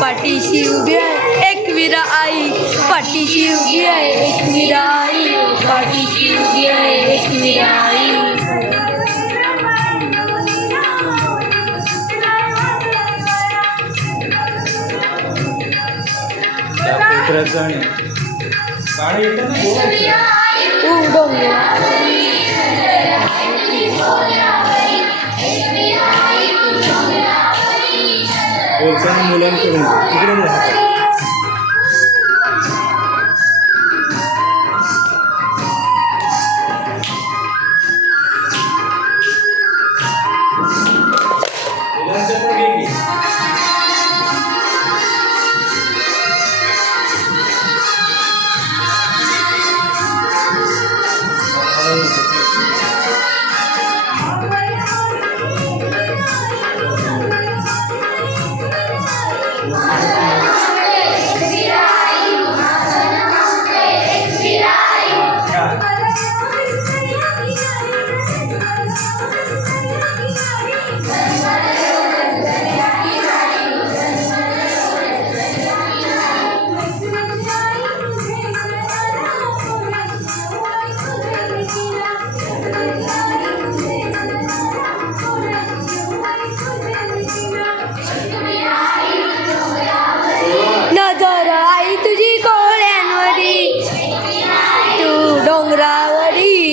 पाठीशी उभी आहे एकविरा आई, पाठीशी उभी आहे एकविरा आई, पाठीशी उभी आहे एकविरा आई. मुलांकडून तिकडे राहतात.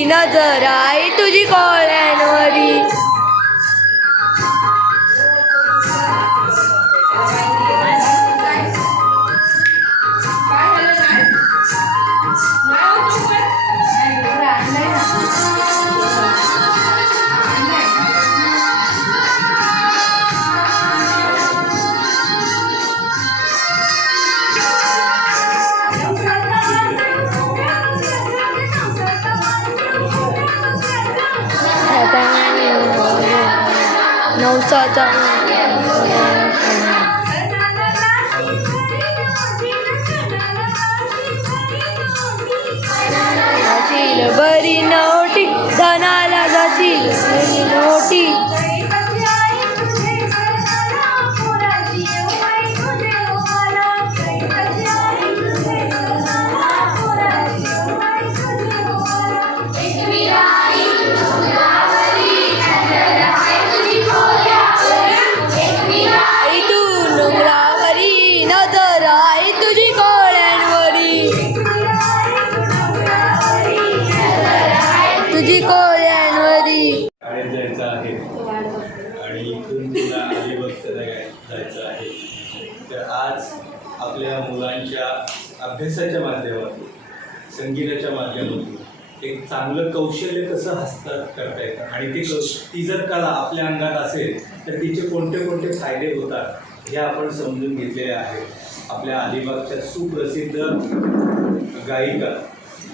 नजर आई तुझी कोळ्यांवरी. नवसाचा जाशील बरी नोटी धनाला जाशील बरी नोटी. आई तू डोंगरावरी नजर आई तुझी कोळ्यांवरी. तुझी कोळ्यांवरी. शाळेत जायचं आहे आणि इथून तुला अलिबागला जायचं आहे. तर आज आपल्या मुलांच्या अभ्यासाच्या माध्यमातून संगीताच्या माध्यमातून एक चांगलं कौशल्य कसं हस्तांतरित करता येतं आणि ती जर कला आपल्या अंगात असेल तर तिचे कोणते कोणते फायदे होतात हे आपण समजून घेतलेले आहे. आपल्या अलिबागच्या सुप्रसिद्ध गायिका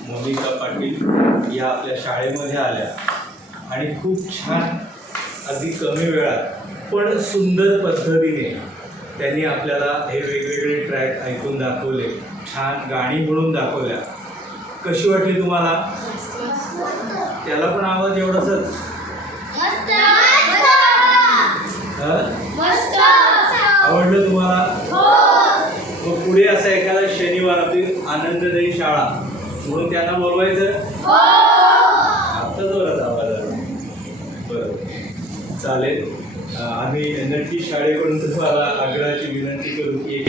मोनिका पाटील या आपल्या शाळेमध्ये आल्या आणि खूप छान अगदी कमी वेळात पण सुंदर पद्धतीने त्यांनी आपल्याला हे वेगवेगळे ट्रॅक ऐकून दाखवले, छान गाणी म्हणून दाखवल्या. कशी वाटली तुम्हाला? त्याला पण आवाज एवढाच आवडलं तुम्हाला? मग पुढे असा एखादा शनिवार आपली आनंददायी शाळा म्हणून त्यांना बोलवायचं. आता जोरात आवाज आला. बरोबर, चालेल. आम्ही नक्की शाळेकडून तुम्हाला आग्रहाची विनंती करू की